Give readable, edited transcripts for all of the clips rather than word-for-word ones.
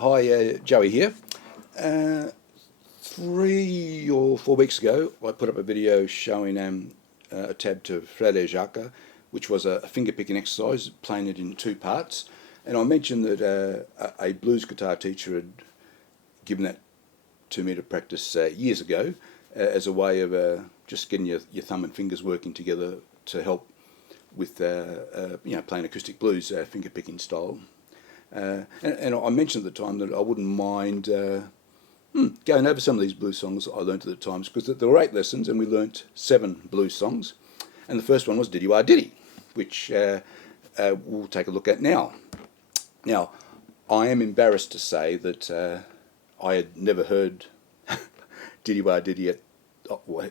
Hi, Joey here. 3 or 4 weeks ago, I put up a video showing a tab to Frere Jacques, which was a finger picking exercise, playing it in 2 parts. And I mentioned that a blues guitar teacher had given that to me to practice years ago as a way of just getting your thumb and fingers working together to help with playing acoustic blues finger picking style. And I mentioned at the time that I wouldn't mind going over some of these blues songs I learnt at the times, because there were 8 lessons and we learnt 7 blues songs. And the first one was Diddy Wa Diddy, which we'll take a look at now. Now, I am embarrassed to say that I had never heard Diddy Wa Diddy,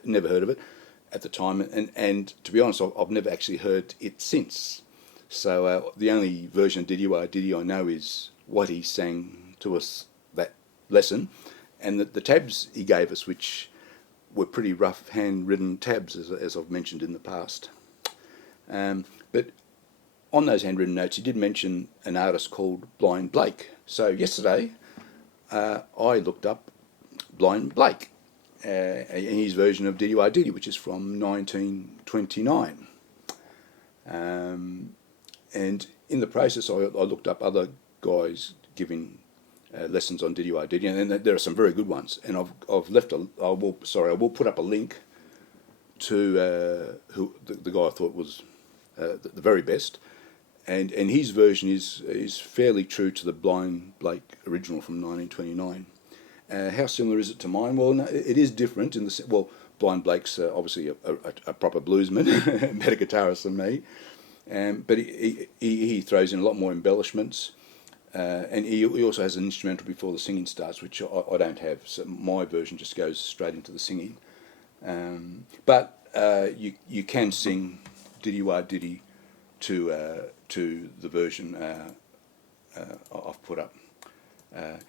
never heard of it at the time, and to be honest, I've never actually heard it since. So the only version of Diddy Wa Diddy I know is what he sang to us that lesson, and the tabs he gave us, which were pretty rough handwritten tabs, as I've mentioned in the past. But on those handwritten notes, he did mention an artist called Blind Blake. So yesterday, I looked up Blind Blake and his version of Diddy Wa Diddy, which is from 1929. And in the process, I looked up other guys giving lessons on Diddy Wa Diddy, and there are some very good ones. And I've left I will put up a link to who the guy I thought was the very best, and his version is fairly true to the Blind Blake original from 1929. How similar is it to mine? Well, no, it is different in the well. Blind Blake's obviously a proper bluesman, better guitarist than me. But he throws in a lot more embellishments, and he also has an instrumental before the singing starts, which I don't have. So my version just goes straight into the singing. But you can sing Diddy Wa Diddy to the version I've put up.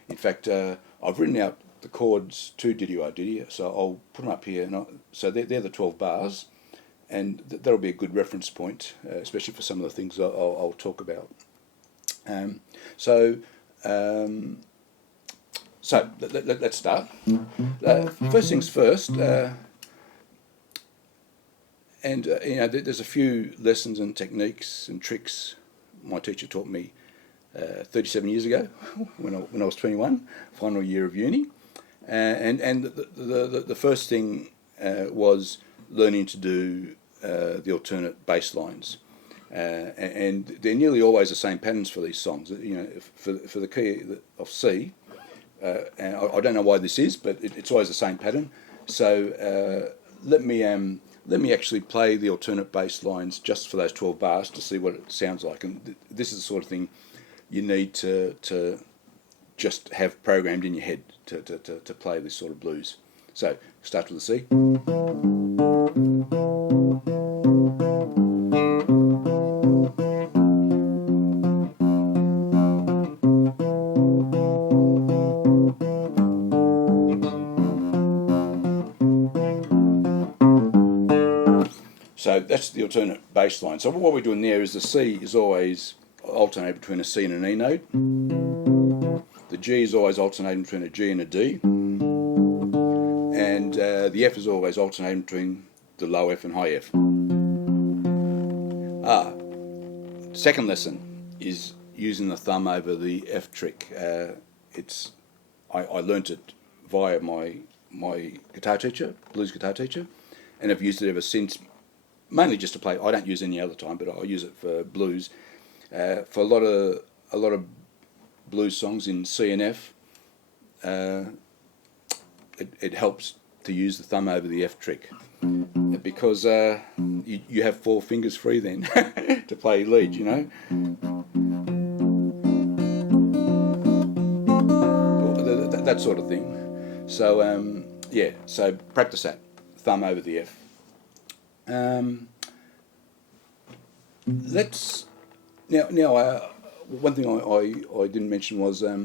In fact, I've written out the chords to Diddy Wa Diddy, so I'll put them up here. So they're the 12 bars. And that'll be a good reference point, especially for some of the things I'll talk about. So let's start. First things first, there's a few lessons and techniques and tricks my teacher taught me 37 years ago when I was 21, final year of uni, and the first thing was learning to do the alternate bass lines, and they're nearly always the same patterns for these songs. For the key of C, and I don't know why this is, but it's always the same pattern. So let me actually play the alternate bass lines just for those 12 bars to see what it sounds like. And this is the sort of thing you need to just have programmed in your head to play this sort of blues. So start with the C. So that's the alternate bass line. So what we're doing there is the C is always alternating between a C and an E note. The G is always alternating between a G and a D. And the F is always alternating between the low F and high F. Second lesson is using the thumb over the F trick. I learnt it via my guitar teacher, blues guitar teacher, and I've used it ever since. Mainly just to play. I don't use it any other time, but I use it for blues. For a lot of blues songs in C and F, it helps to use the thumb over the F trick, because you have 4 fingers free then to play lead, that sort of thing. So so practice that, thumb over the F. Let's now. one thing I didn't mention was I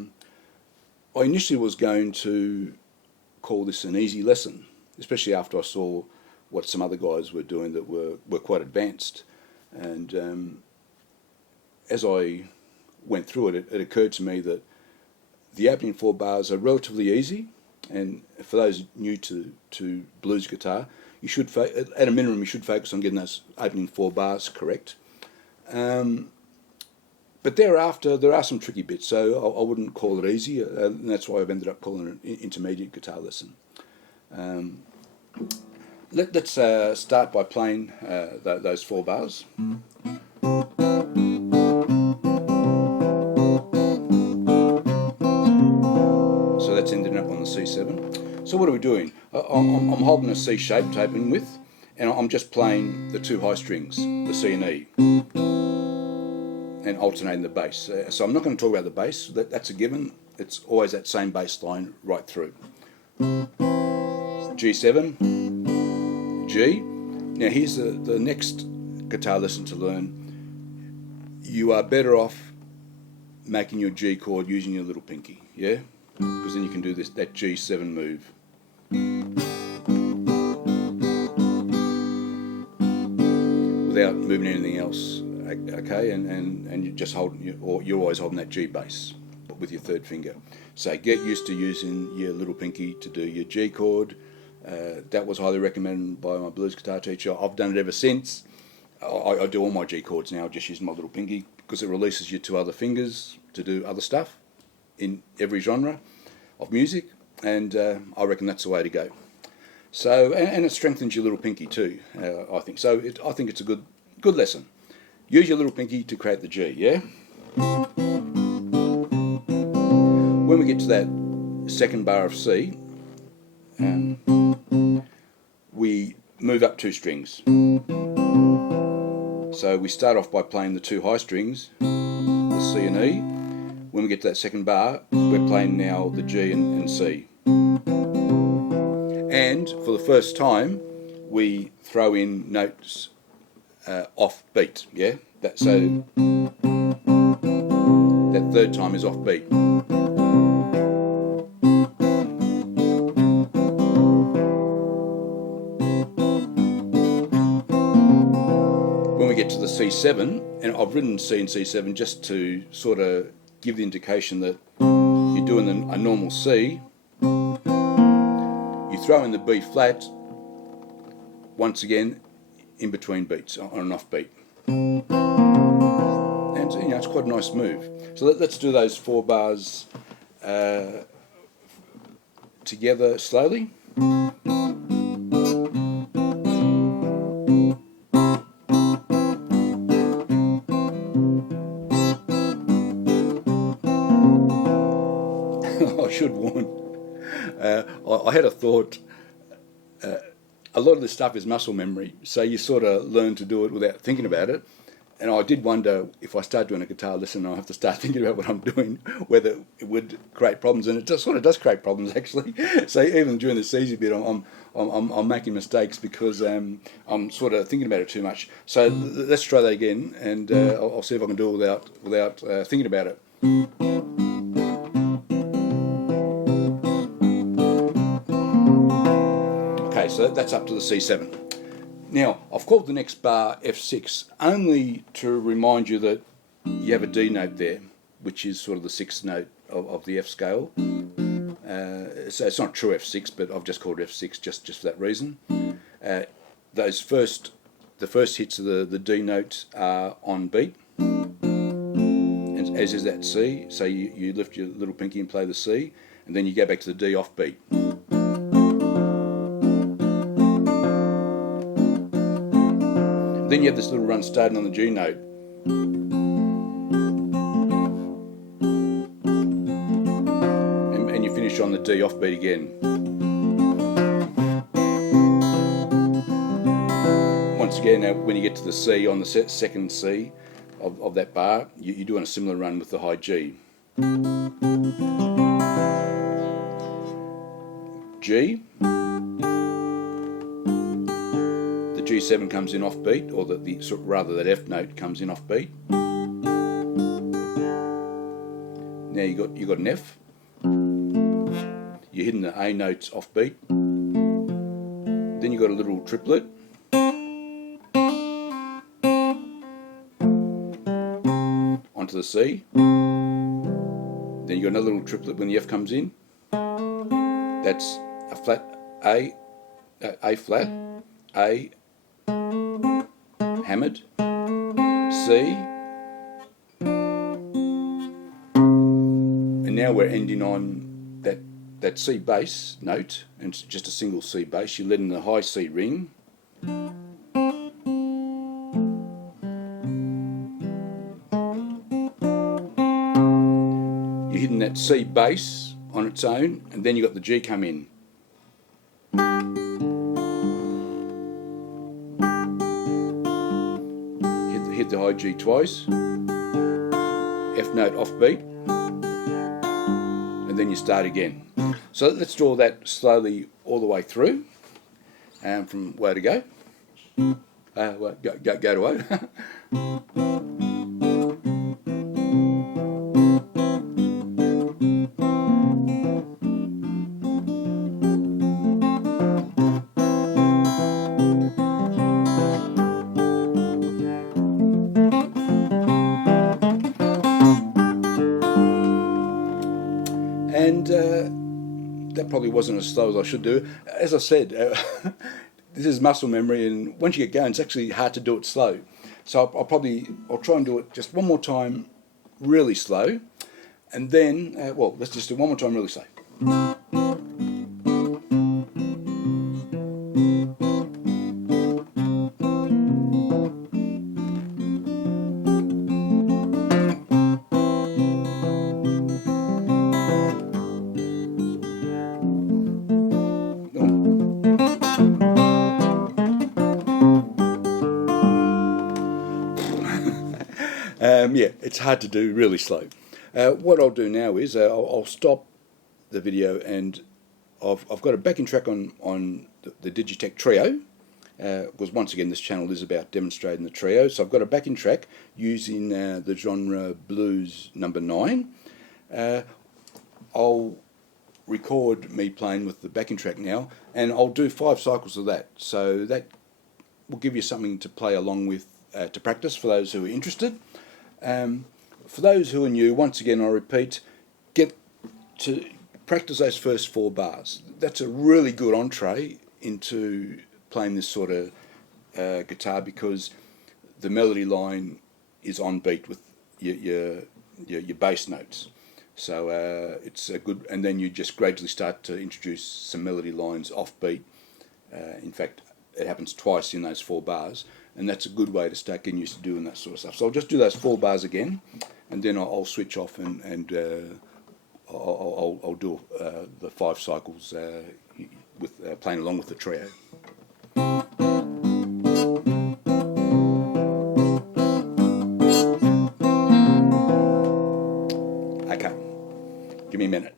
initially was going to call this an easy lesson, especially after I saw what some other guys were doing that were quite advanced. And as I went through it, it occurred to me that the opening 4 bars are relatively easy, and for those new to blues guitar, you should, at a minimum, you should focus on getting those opening 4 bars correct. But thereafter, there are some tricky bits, so I wouldn't call it easy, and that's why I've ended up calling it an intermediate guitar lesson. Let's start by playing those 4 bars. So that's ending up on the C7. So what are we doing? I'm holding a C shape to open with, and I'm just playing the 2 high strings, the C and E, and alternating the bass. So I'm not going to talk about the bass, that's a given. It's always that same bass line right through. G7, G. Now here's the next guitar lesson to learn. You are better off making your G chord using your little pinky, yeah? Because then you can do that G7 move. Without moving anything else, okay? And you just you're always holding that G bass with your 3rd finger. So get used to using your little pinky to do your G chord. That was highly recommended by my blues guitar teacher. I've done it ever since. I do all my G chords now just using my little pinky because it releases your 2 other fingers to do other stuff in every genre of music, and I reckon that's the way to go. So, and it strengthens your little pinky too, I think. So I think it's a good lesson. Use your little pinky to create the G, yeah? When we get to that 2nd bar of C, we move up 2 strings. So we start off by playing the 2 high strings, the C and E. When we get to that 2nd bar, we're playing now the G and C. And for the first time, we throw in notes off beat, yeah? So that 3rd time is off beat. When we get to the C7, and I've written C and C7 just to sort of give the indication that you're doing a normal C, you throw in the B flat once again in between beats on an off beat, and it's quite a nice move. So let's do those 4 bars together slowly. I should warn, I had a thought, a lot of this stuff is muscle memory, so you sort of learn to do it without thinking about it. And I did wonder if I start doing a guitar lesson and I have to start thinking about what I'm doing, whether it would create problems, and it just sort of does create problems actually. So even during this easy bit, I'm making mistakes because I'm sort of thinking about it too much. So let's try that again, and I'll see if I can do it without thinking about it. Okay, so that's up to the C7. Now, I've called the next bar F6 only to remind you that you have a D note there, which is sort of the 6th note of the F scale. So it's not true F6, but I've just called it F6 just for that reason. The first hits of the D note are on beat, and as is that C. So you lift your little pinky and play the C, and then you go back to the D off beat. Then you have this little run starting on the G note. And you finish on the D off beat again. Once again, now when you get to the C on the 2nd C of that bar, you're doing a similar run with the high G. G. G7 comes in off beat, or rather that F note comes in off beat. Now you got an F. You're hitting the A notes off beat. Then you got a little triplet. Onto the C. Then you got another little triplet when the F comes in. That's a flat A flat, A hammered, C, and now we're ending on that C bass note, and it's just a single C bass. You're letting the high C ring. You're hitting that C bass on its own, and then you got the G come in. Hit the high G twice, F note off beat, and then you start again. So let's draw that slowly all the way through, from where to go. Go to O. And that probably wasn't as slow as I should do. As I said, this is muscle memory, and once you get going, it's actually hard to do it slow. So I'll try and do it just one more time, really slow, and then let's just do one more time, really slow. Yeah, it's hard to do really slow. What I'll do now is I'll stop the video, and I've got a backing track on the Digitech Trio, because once again this channel is about demonstrating the trio. So I've got a backing track using the genre blues number 9. I'll record me playing with the backing track now, and I'll do 5 cycles of that. So that will give you something to play along with, to practice for those who are interested. For those who are new, once again I repeat, get to practice those first 4 bars. That's a really good entree into playing this sort of guitar, because the melody line is on beat with your bass notes. So it's a good, and then you just gradually start to introduce some melody lines off beat. In fact, it happens twice in those 4 bars, and that's a good way to start getting used to doing that sort of stuff. So I'll just do those 4 bars again, and then I'll switch off and I'll do the 5 cycles with playing along with the trio. Okay, give me a minute.